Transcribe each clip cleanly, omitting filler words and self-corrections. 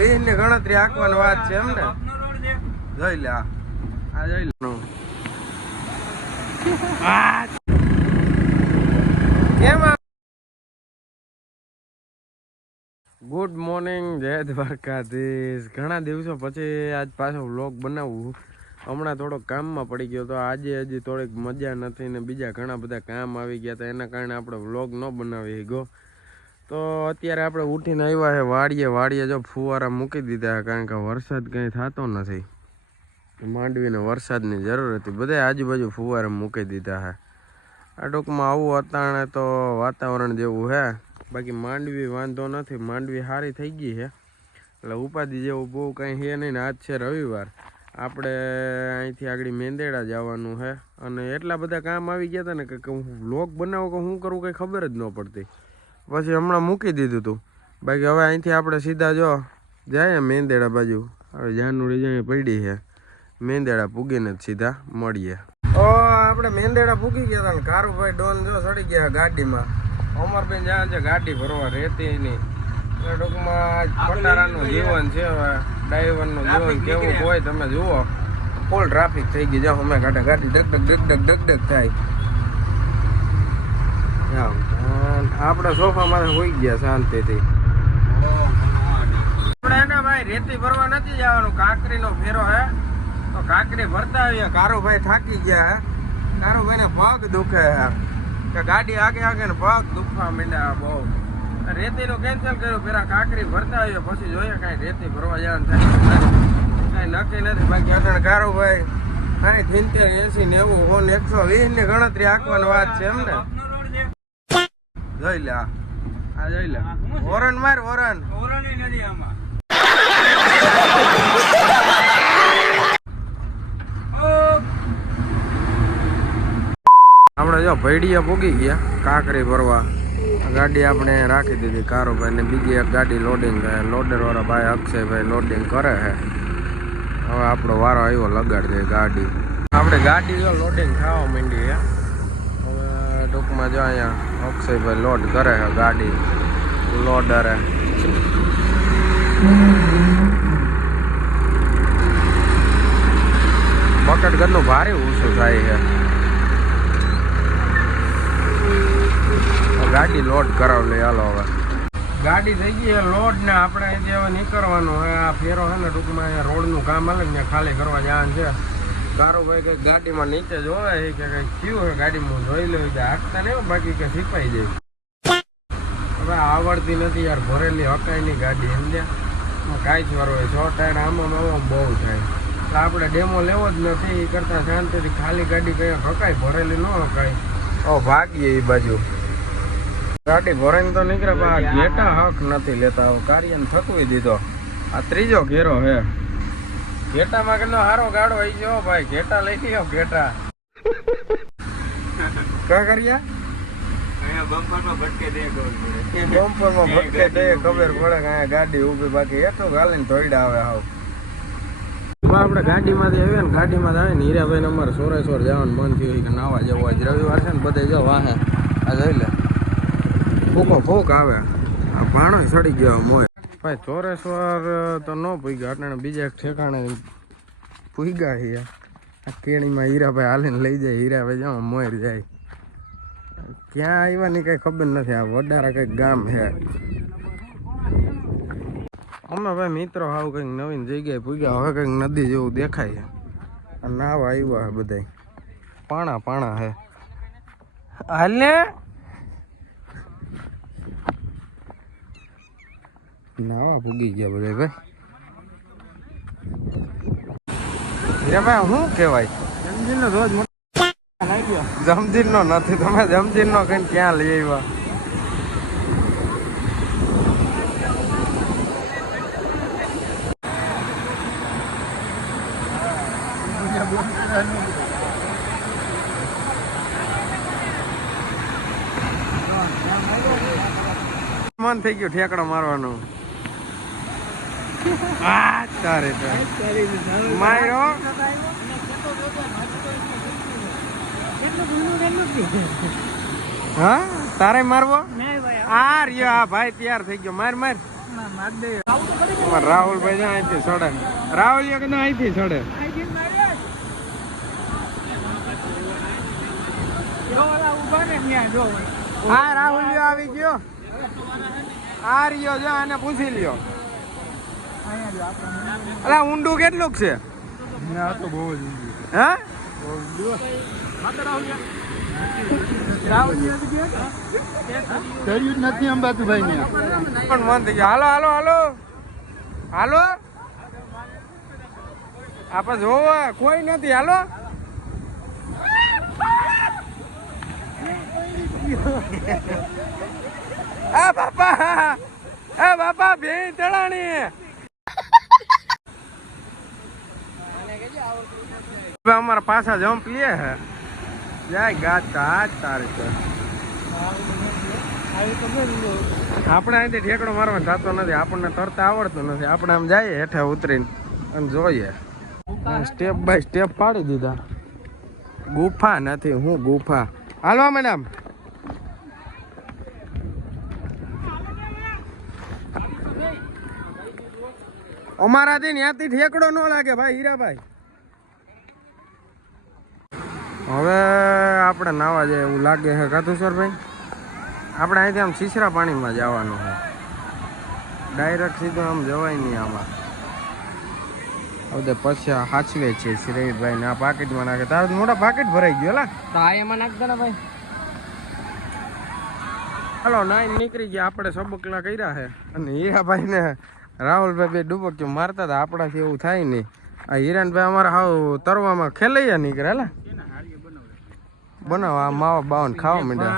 ની ગણતરી આંકવાની વાત છે એમ ને. જોઈ લે આ જોઈ લે કેમ. ગુડ મોર્નિંગ, જય દ્વારકાધીશ. ઘણા દિવસો પછી આજ પાછો વ્લોગ બનાવવું. હમણાં થોડોક કામમાં પડી ગયો તો આજે હજી થોડીક મજા નથી ને બીજા ઘણા બધા કામ આવી ગયા હતા, એના કારણે આપણે વ્લોગ ન બનાવી ગયો. તો અત્યારે આપણે ઉઠીને આવ્યા છે વાડીએ જો ફુવારા મૂકી દીધા, કારણ કે વરસાદ કંઈ થતો નથી. માંડવીને વરસાદની જરૂર હતી, બધા આજુબાજુ ફુવારા મૂકી દીધા છે. આ ટૂંકમાં આવું અતાણે તો વાતાવરણ જેવું છે. બાકી માંડવી વાંધો નથી, માંડવી સારી થઈ ગઈ છે, એટલે ઉપાધિ જેવું બહુ કંઈ છે નહીં ને. આજ છે રવિવાર, આપણે અહીંથી આગળ મેંદેડા જવાનું છે અને એટલા બધા કામ આવી ગયા હતા ને કે હું વ્લોગ બનાવું કે શું કરું કંઈ ખબર જ ન પડતી. પછી હમણાં મૂકી દીધું હતું. બાકી હવે અહીંથી આપણે સીધા જો જાય મેંદેડા બાજુ. હવે જાનુડી જાય પડી છે, મેંદેડા પૂગીને જ સીધા મળીએ. આપણે મેંદેડા પૂગી ગયા હતા ને કારુભાઈ ડોન જો ચડી ગયા ગાડીમાં. અમરબેન જાય છે ગાડી ભરવા રેતીની. ટૂંકમાં પટારાનું જીવન છે, હવે ડ્રાઈવરનું જીવન કેવું હોય તમે જુઓ. ફૂલ ટ્રાફિક થઈ ગઈ, જાઓ અમે કાઢે ગાડી ડગ થાય. આપણે સોફામાં હોઈ ગયા શાંતિથી. આપણે એના ભાઈ રેતી ભરવા નથી જવાનું, કાંકરીનો ફેરો હે તો કાંકરી ભરતા આવીએ. કારુભાઈ થાકી ગયા હે, કારુભાઈને પગ દુખે હે કે ગાડી આગે ને પગ દુખવા માંડ્યા બહુ. રેતીનું કેન્સલ કર્યું, પેલા કાંકરી ભરતા આવીએ પછી જોઈએ કાંઈ રેતી ભરવા જવાનું થાય કાંઈ નક્કી નથી. બાકી અત્યારે કારુભાઈ 70, 80, 90, 120 ની ગણતરી આંકવાની વાત છે એમ ને. જોઈ લે આ જોઈ લે વોરન માર વોરન નથી આમાં. આપણે જો ભૈડિયા પૂગી ગયા કાંકરી ભરવા. ગાડી આપણે રાખી દીધી કારુભાઈ ને, બીજી એક ગાડી લોડિંગ લોડર વાળા ભાઈ અક્ષયભાઈ લોડિંગ કરે છે. હવે આપણો વારો આવ્યો લગાડ દે ગાડી. આપણે ગાડી જો લોડિંગ થવા માંડી છે. હવે ટૂંકમાં જો અહીંયા અક્ષયભાઈ લોડ કરે છે ગાડી લોડરે. બકેટ ઘરનું ભારે ઊંચું થાય છે. ગાડી લોડ કરાવ લે હાલો. હવે ગાડી થઈ ગઈ છે લોડ ને આપણે અહીંથી હવે નીકળવાનું હોય. આ ફેરો છે ને ટૂંકમાં અહીંયા રોડનું કામ હાલે ને ખાલી કરવા જવાનું છે. કારુભાઈ કંઈક ગાડીમાં નીચે જોવે છે કે કંઈક થયું છે ગાડીમાં, જોઈ લેવું છે. હાંકતા નહીં બાકી કે શીપાઈ જાય. હવે આવડતી નથી યાર, ભરેલી હકાય નહીં ગાડી સમજ્યા. કાંઈ જ વાર હોય 6 ટાયર આમાં બહુ થાય, એટલે આપણે ડેમો લેવો જ નથી. એ કરતાં શાંતિથી ખાલી ગાડી કંઈ હકાય, ભરેલી ન હકાય. ભાગીએ એ બાજુ ગાડી ભરાઈને તો નીકળે, પણ ઘેટા હક નથી લેતા. કાર્યને થકવી દીધો. આ ત્રીજો ઘેરો હે. ઘેટામાં કેટલો સારો ગાડો આવી ગયો ભાઈ, ઘેટા લઈ ગયો ઘેટા. કા કર્યા બમ્પરમાં ભટકે દે ખબર પડે કે અહીંયા ગાડી ઊભી. બાકી એટલું ગાલીને થોડા આવે હાવ. આપણે ગાડીમાંથી આવીએ ને, ગાડીમાં આવે ને હીરાભાઈ ને અમારે સોરેશ્વર જવાનું મન થયું કે નાવા જવું. આજ રવિવાર છે ને, બધે જો વાહે આ જોઈ લે ફૂકો ફૂક આવે. આ ભાણો ચડી ગયો મોય ભાઈ. ચોરેશ્વર તો ન પૂગ્યા, એટલે બીજા એક ઠેકાણે પૂગ્યા છે. આ કેણીમાં હીરાભાઈ હાલીને લઈ જાય. હીરાભાઈ જાઓ મોર જાય. ક્યાં આવ્યા ની કઈ ખબર નથી. આ વડારા કઈક ગામ છે. અમે ભાઈ મિત્રો હાવ કંઈક નવીન જગ્યાએ પૂગ્યા. હવે કંઈક નદી જેવું દેખાય છે. નાવા આવ્યા છે બધા, પાણા હે. હાલ ને નાવા પૂગી ગયા બધા ભાઈ. ભાઈ શું કેવાય જમજીન નો રોજ જમજીન નો નથી. તમે જમજીન નો કઈ ક્યાં લઈ આવ્યા? મન થઈ ગયું ઠેકડો મારવાનું. તારે માર્યો હા તારે મારવો? આ રહ્યો આ ભાઈ તૈયાર થઈ ગયો. માર રાહુલભાઈ ને અહીંથી ચડે, રાહુલ અહીંથી ચડે. હા રાહુલ આવી ગયો. આ રહ્યો જો આને પૂછી લ્યો. અલા ઊંડું કેટલું છે? તો બહુ જ ઊંડું. હા નથી અંબાતુભાઈ ને પણ મન થઈ ગયું. હાલો હાલો હાલો હાલો આપણે જોવો કોઈ નથી. હાલો આ બાપા બે તળાણી અમારા પાછા જમ્પ લે હે જાય ગાતા આજ તારીખ આપણે અહીંથી ઠેકડો મારવાનો થતો નથી. આપણને તરતા આવડતું નથી. આપણે આમ જઈએ હેઠે ઉતરીને અને જોઈએ. સ્ટેપ બાય સ્ટેપ પાડી દીધા. ગુફા નથી હું ગુફા. હાલો મેડમ અમારાથી ત્યાંથી ઠેકડો ન લાગે ભાઈ હીરાભાઈ. હવે આપણે નાવા જાય એવું લાગે છે કાતુસરભાઈ. આપણે અહીંથી આમ છીછરા પાણીમાં જવાનું છે. ડાયરેક્ટ સીધું આમ જવાય નહીં આમાં. હવે પછી સાચવે છે શ્રીભાઈ ને આ પાકીટમાં નાખે. તારું મોટા પાકીટ ભરાઈ ગયો લા. એમાં નાખ દે ને ભાઈ. હાલો નાઈ નીકળી ગયા. આપણે સબકલા કર્યા છે અને હીરાભાઈ ને રાહુલભાઈ બે ડૂબક્યો મારતા હતા. આપણાથી એવું થાય નહીં. આ હિરાનભાઈ અમારા હાવ તરવામાં ખેલૈયા નીકળે લા બનાવો. આ માવા બાવન ખાવા માંડ્યા.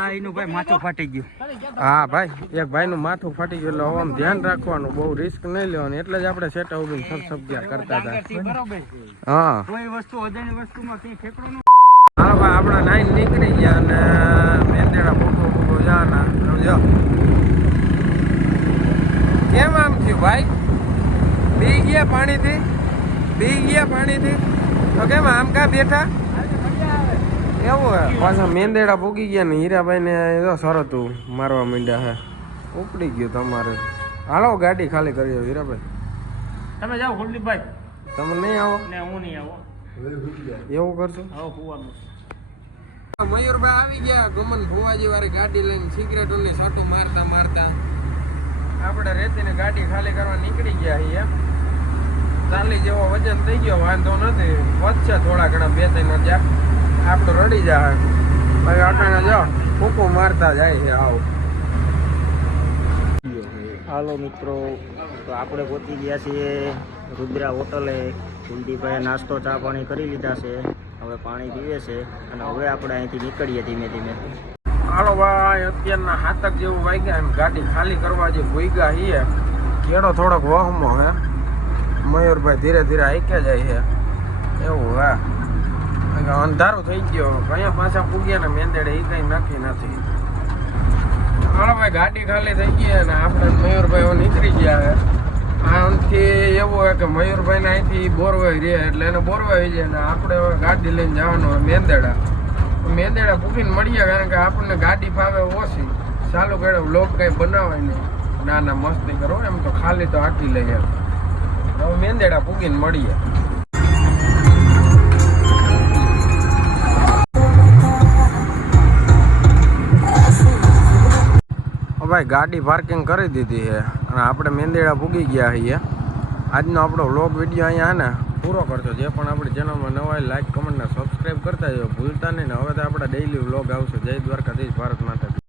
હા ભાઈ એક ભાઈનું માથું ફાટી ગયું એટલે હવે ધ્યાન રાખવાનું. બહુ રિસ્ક નહીં લેવાનું. એટલે જ આપણે સેટા ઉભીને સબસબક્યા કરતા હતા. હા હા ભાઈ આપણે નાઈન નીકળી ગયા અને મેંદેડા ફોટો જવાના. સમજો કેમ આમ થયું ભાઈ? બી ગયા પાણીથી તો કેમ આમ કા બેઠા? એવું હે. પાછા મેંદેડા પૂગી ગયા ને હીરાભાઈ ને શરતું મારવા માંડ્યા હે. ઉપડી ગયું તમારે. હાલો ગાડી ખાલી કરી દો હીરાભાઈ. તમે જાઓ કુલદીપભાઈ. તમે નહીં આવો ને હું નહીં આવો. એવું કરશો? મયુરભાઈ આવી ગયા ગમન ભુવાજી વાળી ગાડી લઈને સિગરેટોની સાટો મારતા મારતા આપણે રેતીને ગાડી ખાલી કરવા નીકળી ગયા છીએ. ચાલી જેવો વજન થઈ ગયો વાંધો નથી. વધશે થોડા ઘણા 2-3 હજાર. આપણું રડી જાય ભાઈ. અટાણે જાઓ ફૂકો મારતા જાય છે. આવો હાલો મિત્રો, તો આપણે પહોંચી ગયા છીએ રુદ્રા હોટલે. કુલદીપભાઈએ નાસ્તો ચા પાણી કરી લીધા છે. હવે પાણી પીવે છે અને હવે આપણે અહીંથી નીકળીએ ધીમે ધીમે. હાલો ભાઈ અત્યારના 7 જેવું વાગ્યા એમ ગાડી ખાલી કરવા જે ભૂગ્યા છીએ. કેળો થોડોક વહમો હે. મયુરભાઈ ધીરે ધીરે આઈકે જાય છે એવું હે. અંધારું થઈ ગયો. અહીંયા પાછા પૂગ્યા ને મેંદેડે એ કઈ નક્કી નથી. હાલો ભાઈ ગાડી ખાલી થઈ ગઈ અને આપણે મયુરભાઈ નીકળી ગયા હે. આમથી એવું હોય કે મયુરભાઈ ને અહીંથી બોરવાઈ રહે એટલે એને બોરવાઈ જાય ને આપણે હવે ગાડી લઈને જવાનું હોય મેંદેડા પૂકીને મળીએ. કારણ કે આપણને ગાડી ફાવે ઓછી. ચાલુ કરે વ્લોગ કઈ બનાવાય નહીં. ના મસ્તી કરો એમ તો ખાલી તો આખી લઈએ. હવે મેંદેડા પૂકીને મળીએ. ભાઈ ગાડી પાર્કિંગ કરી દીધી છે અને આપણે મેંદેડા પૂગી ગયા છીએ. આજનો આપણો વ્લોગ વિડીયો અહીંયા ને પૂરો કરજો. જે પણ આપણી ચેનલમાં નવા હોય લાઈક કમેન્ટ ને સબસ્ક્રાઈબ કરતા જાઓ ભૂલતા નહીં ને. હવે તો આપણે ડેઈલી વ્લોગ આવશે. જય દ્વારકાધીશ, ભારત માતા.